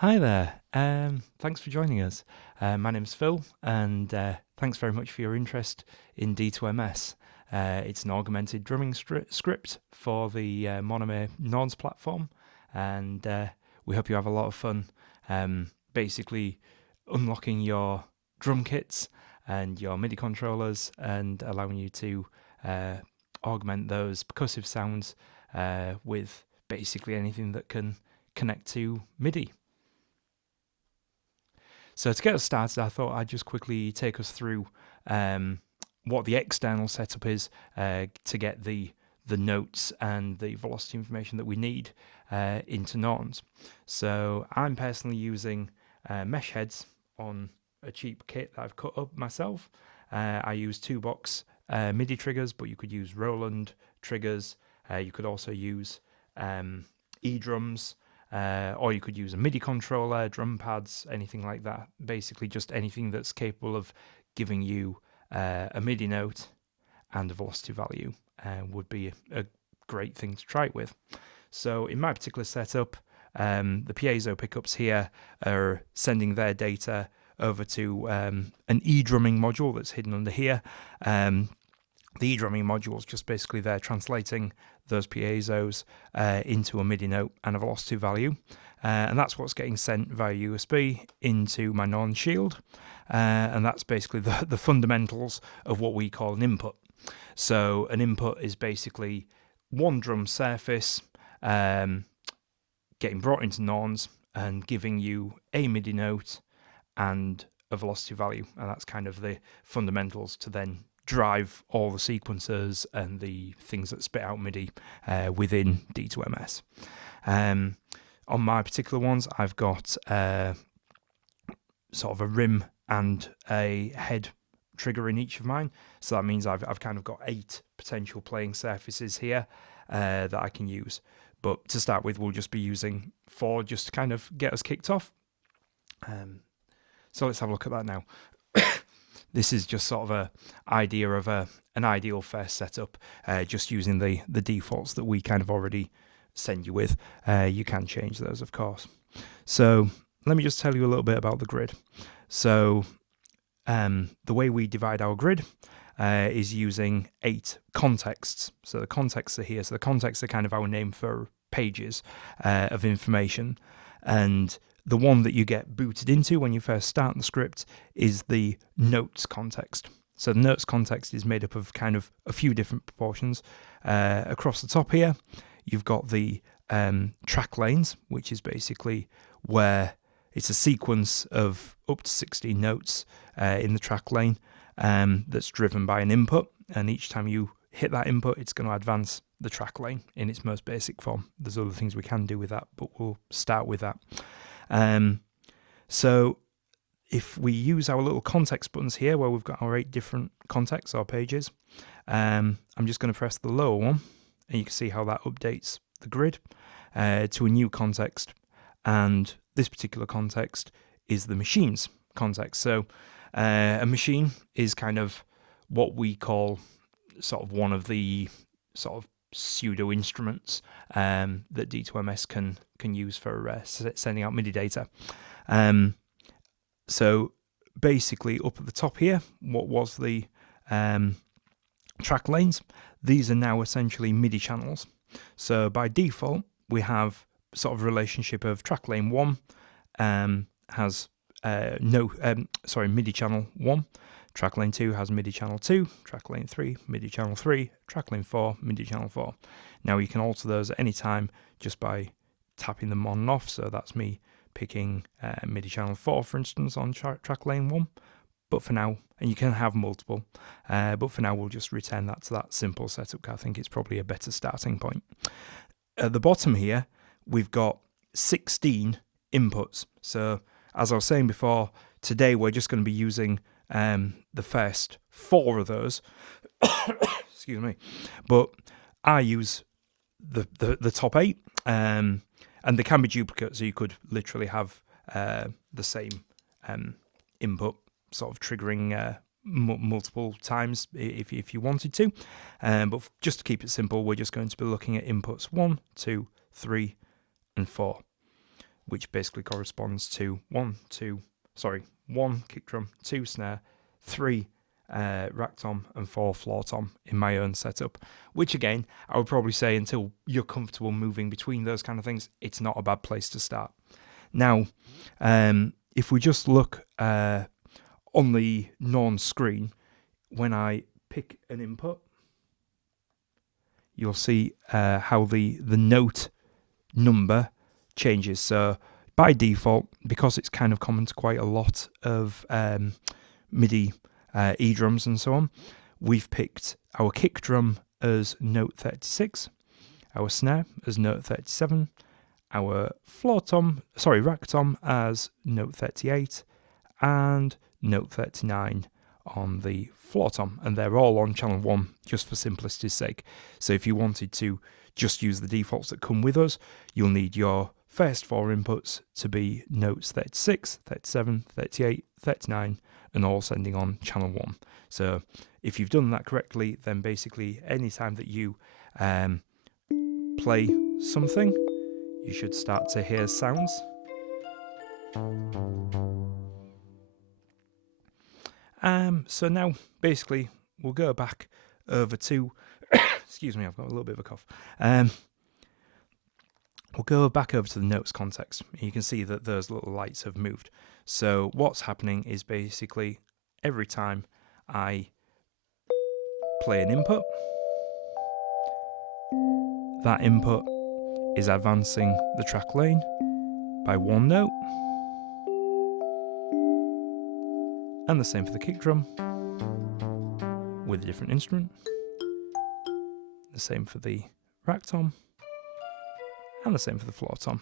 Hi there. Thanks for joining us. My name's Phil, and thanks very much for your interest in D2MS. It's an augmented drumming script for the Monome Norns platform, and we hope you have a lot of fun basically unlocking your drum kits and your MIDI controllers and allowing you to augment those percussive sounds with basically anything that can connect to MIDI. So to get us started, I thought I'd just quickly take us through what the external setup is to get the notes and the velocity information that we need into Norns. So I'm personally using mesh heads on a cheap kit that I've cut up myself. I use 2-box MIDI triggers, but you could use Roland triggers. You could also use E-drums. Or you could use a MIDI controller, drum pads, anything like that. Basically just anything that's capable of giving you a MIDI note and a velocity value would be a great thing to try it with. So in my particular setup, the piezo pickups here are sending their data over to an E-drumming module that's hidden under here. The E-drumming module is just basically there translating those piezos into a MIDI note and a velocity value, and that's what's getting sent via USB into my Norn shield, and that's basically the fundamentals of what we call an input. So an input is basically one drum surface getting brought into Norns and giving you a MIDI note and a velocity value, and that's kind of the fundamentals to then drive all the sequencers and the things that spit out MIDI within D2MS. On my particular ones, I've got sort of a rim and a head trigger in each of mine. So that means I've kind of got 8 potential playing surfaces here that I can use. But to start with, we'll just be using 4 just to kind of get us kicked off. So let's have a look at that now. This is just sort of an idea of an ideal first setup, just using the defaults that we kind of already send you with. You can change those, of course. So let me just tell you a little bit about the grid. So the way we divide our grid is using 8 contexts. So the contexts are here. So the contexts are kind of our name for pages of information. And the one that you get booted into when you first start the script is the notes context. So the notes context is made up of kind of a few different proportions. Across the top here, you've got the track lanes, which is basically where it's a sequence of up to 16 notes in the track lane that's driven by an input. And each time you hit that input, it's going to advance the track lane in its most basic form. There's other things we can do with that, but we'll start with that. So if we use our little context buttons here where we've got our 8 different contexts or pages, I'm just going to press the lower one and you can see how that updates the grid to a new context, and this particular context is the machines context. So a machine is kind of what we call sort of one of the sort of pseudo instruments that D2MS can use for sending out MIDI data. So basically up at the top here, what was the track lanes, these are now essentially MIDI channels. So by default, we have sort of relationship of track lane 1 has MIDI channel 1, track lane 2 has MIDI channel 2, track lane 3, MIDI channel 3, track lane 4, MIDI channel 4. Now you can alter those at any time just by tapping them on and off. So that's me picking MIDI channel 4, for instance, on track lane 1. But for now, and you can have multiple, but for now we'll just return that to that simple setup. I think it's probably a better starting point. At the bottom here, we've got 16 inputs. So as I was saying before, today we're just going to be using the first 4 of those. Excuse me. But I use the top 8, and they can be duplicates, so you could literally have the same input sort of triggering multiple times if you wanted to. But just to keep it simple, we're just going to be looking at inputs 1, 2, 3, and 4. which basically corresponds to 1 kick drum, 2 snare, 3 rack tom, and 4 floor tom in my own setup, which again, I would probably say until you're comfortable moving between those kind of things, it's not a bad place to start. Now, if we just look on the Norns screen, when I pick an input, you'll see how the note number changes. So by default, because it's kind of common to quite a lot of MIDI E-drums and so on, we've picked our kick drum as note 36, our snare as note 37, our rack tom as note 38, and note 39 on the floor tom, and they're all on channel 1 just for simplicity's sake. So if you wanted to just use the defaults that come with us, you'll need your first 4 inputs to be notes 36, 37, 38, 39, and all sending on channel 1. So if you've done that correctly, then basically anytime that you play something, you should start to hear sounds. So now basically we'll go back over to excuse me, I've got a little bit of a cough. We'll go back over to the notes context. You can see that those little lights have moved. So what's happening is basically every time I play an input, that input is advancing the track lane by 1 note. And the same for the kick drum with a different instrument. The same for the rack tom. And the same for the floor tom.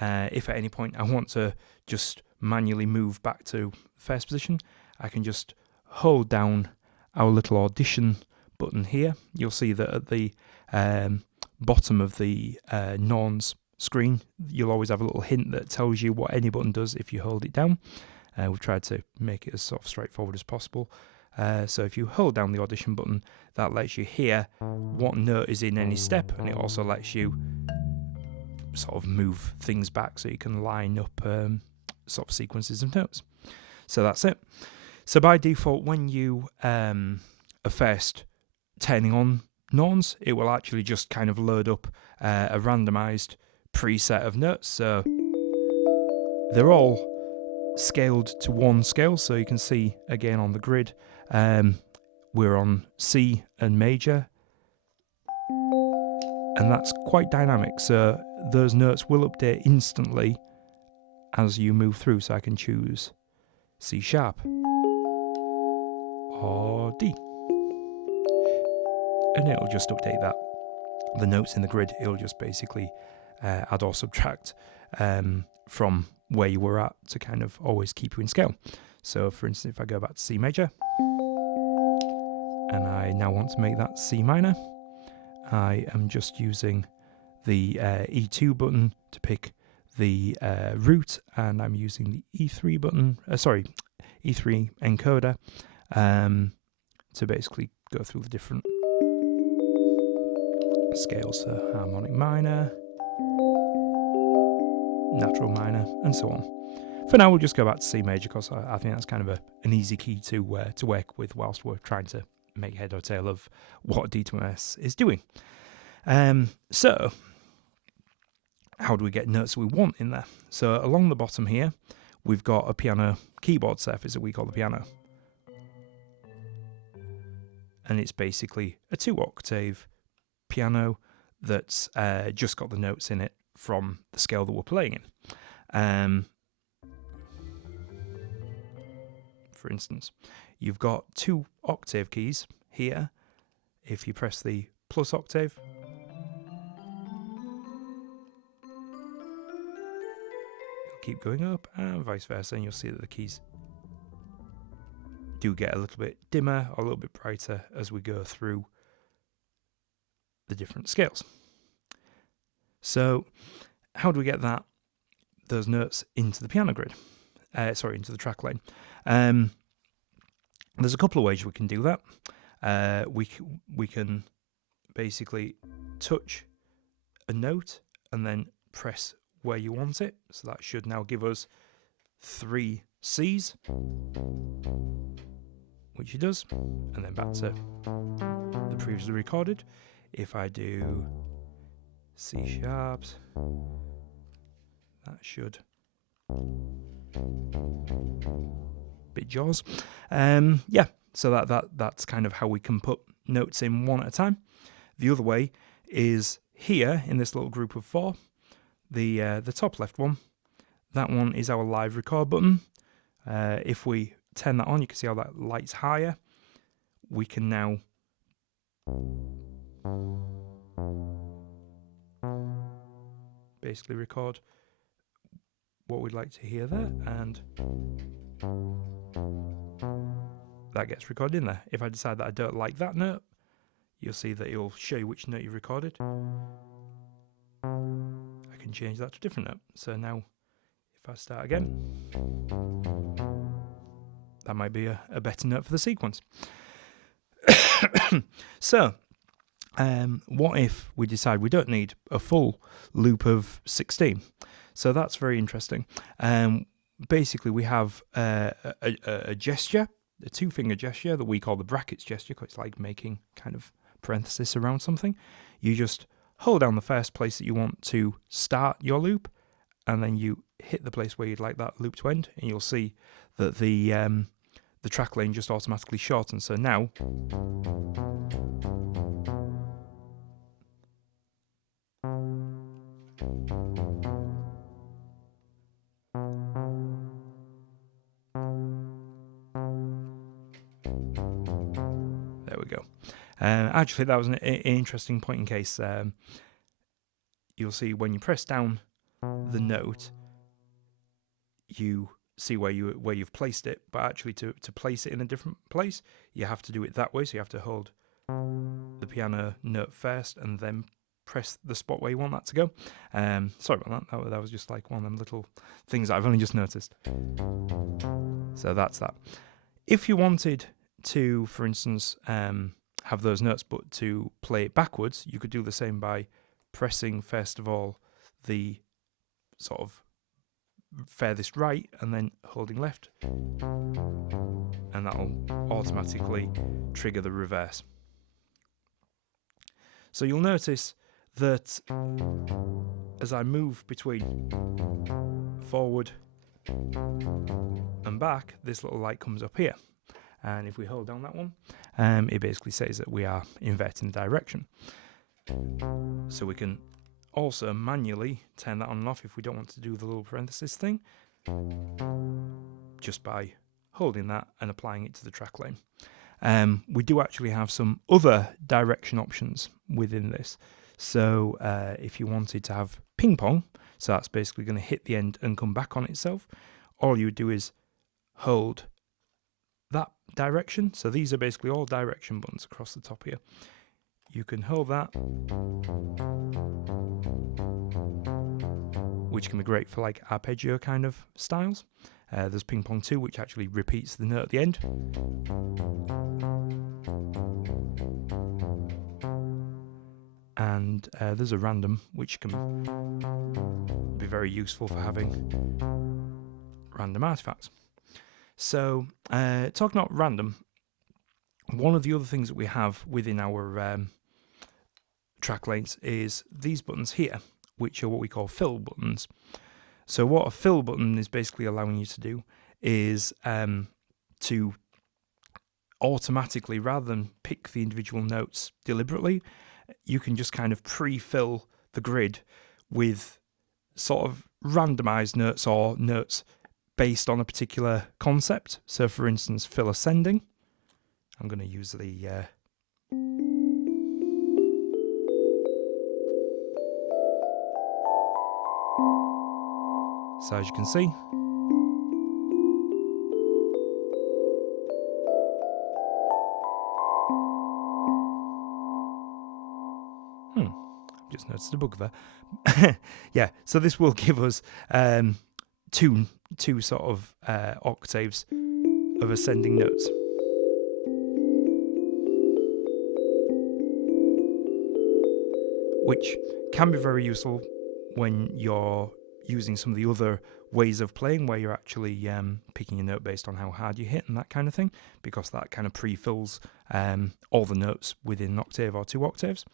If at any point I want to just manually move back to first position, I can just hold down our little audition button here. You'll see that at the bottom of the Norns screen, you'll always have a little hint that tells you what any button does if you hold it down. We've tried to make it as sort of straightforward as possible. So if you hold down the audition button, that lets you hear what note is in any step, and it also lets you sort of move things back so you can line up sort of sequences of notes. So that's it. So by default, when you are first turning on Norns, it will actually just kind of load up a randomized preset of notes. So they're all scaled to 1 scale, so you can see again on the grid we're on C and major, and that's quite dynamic, so those notes will update instantly as you move through. So I can choose C sharp or D, and it'll just update that. The notes in the grid, it'll just basically add or subtract from where you were at to kind of always keep you in scale. So for instance, if I go back to C major and I now want to make that C minor, I am just using the E2 button to pick the root, and I'm using the E3 button, E3 encoder to basically go through the different scales, so harmonic minor, natural minor, and so on. For now, we'll just go back to C major because I think that's kind of an easy key to work with whilst we're trying to make head or tail of what D2MS is doing. So, how do we get notes we want in there? So along the bottom here, we've got a piano keyboard surface that we call the piano. And it's basically a 2-octave piano that's just got the notes in it from the scale that we're playing in. For instance, you've got 2 octave keys here. If you press the plus octave, it'll keep going up, and vice versa, and you'll see that the keys do get a little bit dimmer or a little bit brighter as we go through the different scales. So how do we get those notes into the piano grid? Into the track lane. There's a couple of ways we can do that. We can basically touch a note and then press where you want it. So that should now give us 3 Cs, which it does, and then back to the previously recorded. If I do C sharps, that should bit jaws. Yeah, so that's kind of how we can put notes in one at a time. The other way is here in this little group of 4, the top left one. That one is our live record button. If we turn that on, you can see how that light's higher. We can now basically record what we'd like to hear there, and that gets recorded in there. If I decide that I don't like that note, you'll see that it'll show you which note you recorded. I can change that to a different note. So now if I start again, that might be a better note for the sequence. So what if we decide we don't need a full loop of 16? So that's very interesting. Basically, we have a gesture, a 2-finger gesture that we call the brackets gesture, because it's like making kind of parenthesis around something. You just hold down the first place that you want to start your loop, and then you hit the place where you'd like that loop to end, and you'll see that the track lane just automatically shortens. So now there we go. Actually, that was an interesting point in case. You'll see when you press down the note, you see where you've placed it, but actually to place it in a different place, you have to do it that way. So you have to hold the piano note first and then press the spot where you want that to go. Sorry about that. That was just like one of them little things that I've only just noticed. So that's that. If you wanted to, for instance, have those notes but to play it backwards, you could do the same by pressing first of all the sort of furthest right and then holding left, and that'll automatically trigger the reverse. So you'll notice that as I move between forward and back, this little light comes up here, and if we hold down that one, it basically says that we are inverting the direction. So we can also manually turn that on and off if we don't want to do the little parenthesis thing, just by holding that and applying it to the track lane. We do actually have some other direction options within this. So if you wanted to have ping pong, so that's basically going to hit the end and come back on itself, all you would do is hold that direction. So these are basically all direction buttons across the top here. You can hold that, which can be great for like arpeggio kind of styles. There's ping pong 2, which actually repeats the note at the end. And there's a random, which can be very useful for having random artifacts. So talking about random, one of the other things that we have within our track lanes is these buttons here, which are what we call fill buttons. So what a fill button is basically allowing you to do is to automatically, rather than pick the individual notes deliberately, you can just kind of pre-fill the grid with sort of randomized notes or notes based on a particular concept. So for instance, fill ascending. I'm going to use the so as you can see, just noticed a bug there. Yeah, so this will give us two sort of octaves of ascending notes. Which can be very useful when you're using some of the other ways of playing where you're actually picking a note based on how hard you hit and that kind of thing, because that kind of pre-fills all the notes within an octave or 2 octaves.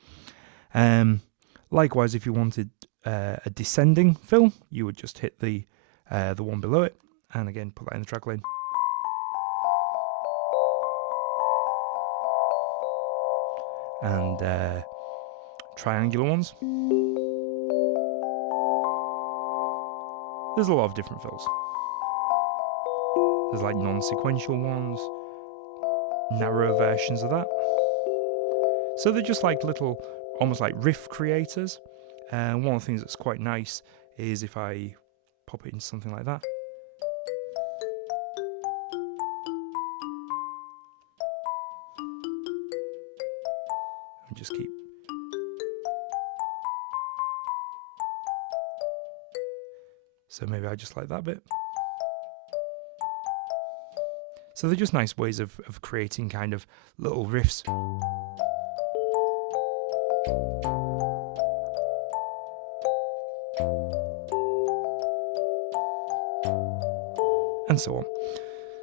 Likewise, if you wanted a descending fill, you would just hit the one below it, and again put that in the track lane. And triangular ones. There's a lot of different fills. There's like non-sequential ones, narrow versions of that. So they're just like little, almost like riff creators. And one of the things that's quite nice is if I pop it into something like that. And just keep. So maybe I just like that bit. So they're just nice ways of creating kind of little riffs. And so on.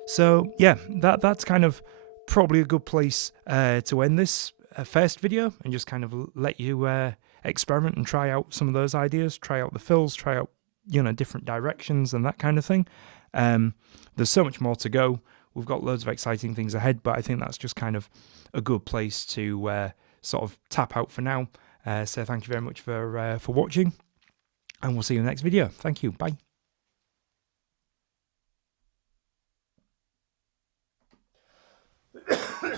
So yeah, that's kind of probably a good place to end this first video, and just kind of let you experiment and try out some of those ideas, try out the fills, try out, you know, different directions and that kind of thing. There's so much more to go. We've got loads of exciting things ahead, but I think that's just kind of a good place to sort of tap out for now. So thank you very much for watching, and we'll see you in the next video. Thank you. Bye.